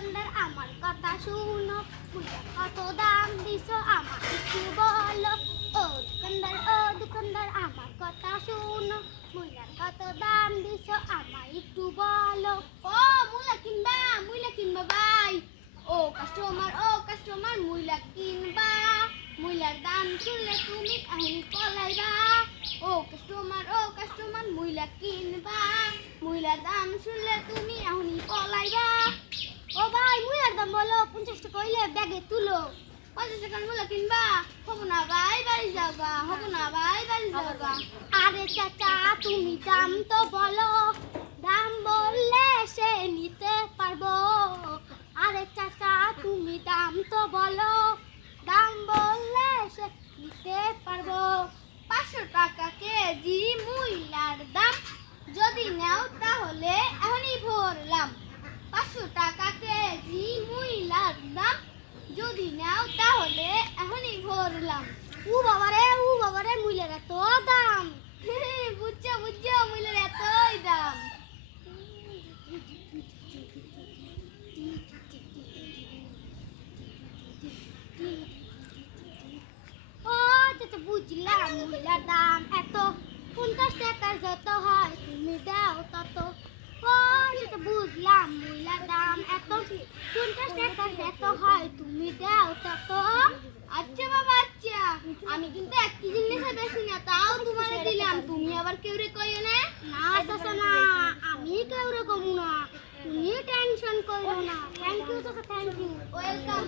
দোকানদার আমার কথা শুনো, মুইলার কত দাম দিছো আমার একটু বলো। ও দোকানদার আমার কথা শুনো, মুইলার কত দাম দিছো আমার একটু বলো। ও মুইলা কিনবা ভাই। ও কাস্টমার মুইলা কিনবা, মুইলার দাম শুনলে তুমি কাহিনী পলাইবা। ও কাস্টমার মুইলা কিনবা, মুইলার দাম শুনলে তুমি এখনই পলাইবা। ও ভাই মুইলার দাম বলো, 50 টাকা হইলে ব্যাগে তুলো। 50 টাকার মুইলা কিনবা, হবো না ভাই বাড়ি যাওগা, হবো না ভাই বাড়ি যাওগা। আরে চাচা তুমি দাম তো বলো, দাম বললে সে নিতে পারবো। আরে চাচা তুমি দাম তো বলো, দাম বললে সে নিতে পারবো। 500 টাকা কেজি মুইলার দাম, যদি নেও তাহলে এখনই ভরলাম। 500 টাকা কেজি মুইলার দাম, যদি নেও তাহলে এখনই ভরলাম। ও বাবারে মুইলার এত দাম। বুঝছো মুইলার এতই দাম। ও চাচা বুঝলাম মুইলার দাম এত, 50 টাকার যত হয় তুমি দাও তত। ও চাচা বুঝলাম মুইলার দাম এত, 50 টাকার যত হয় তুমি দাও তত। আচ্ছা বাবা আচ্ছা, আমি কিন্তু এক কেজি নিচে বেশি না, তাও তোমারে দিলাম, তুমি আবার কেউরে কইও না। না চাচা না, আমি কেউরে কমু না, তুমি টেনশন করো না। থ্যাংক ইউ চাচা, থ্যাংক ইউ। ওয়েলকাম।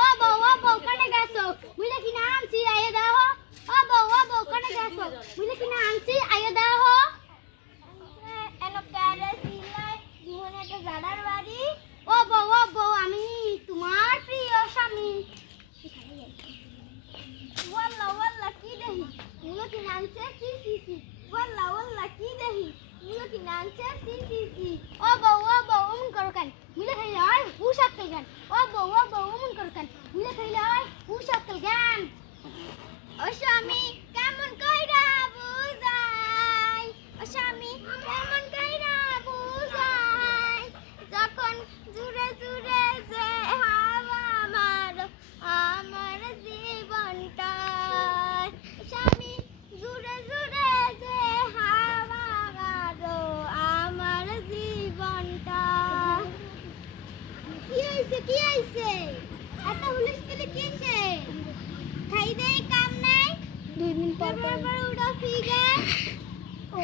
ও বউ কানে গেছো, মুইলা কিনা আনছি আইয়া দাও। ও বউ কানে গেছো, মুইলা কিনা আনছি আইয়া দাও। এনো কারে সিলাই জীবনে একটা জাডার বাড়ি। ও বউ আমি তোমার প্রিয় স্বামী। ওয়াল্লা কি দেহি, মুইলা কিনা আনছে সি। ওয়াল্লা কি দেহি, মুইলা কিনা আনছে সি। ও বউ অমন করো কেন, মুইলা খাইলে হয় হুশাক্কেল গান। ও বউ অমন করো কেন, মুইলা খাইলে হয় হুশাক্কেল গান। ও স্বামী কেমন কইরা বুঝাই, ও স্বামী কেমন কইরা বুঝাই, যখন জুড়ে যে হাওয়া মারো আমার জীবনটা। স্বামী জুড়ে যে হাওয়া মারো আমার জীবনটা। কি হইছে এত হুলিস করে কিসে? খাই দেই কাম নাই, 2 দিন পর উড়ো ফিগার। ও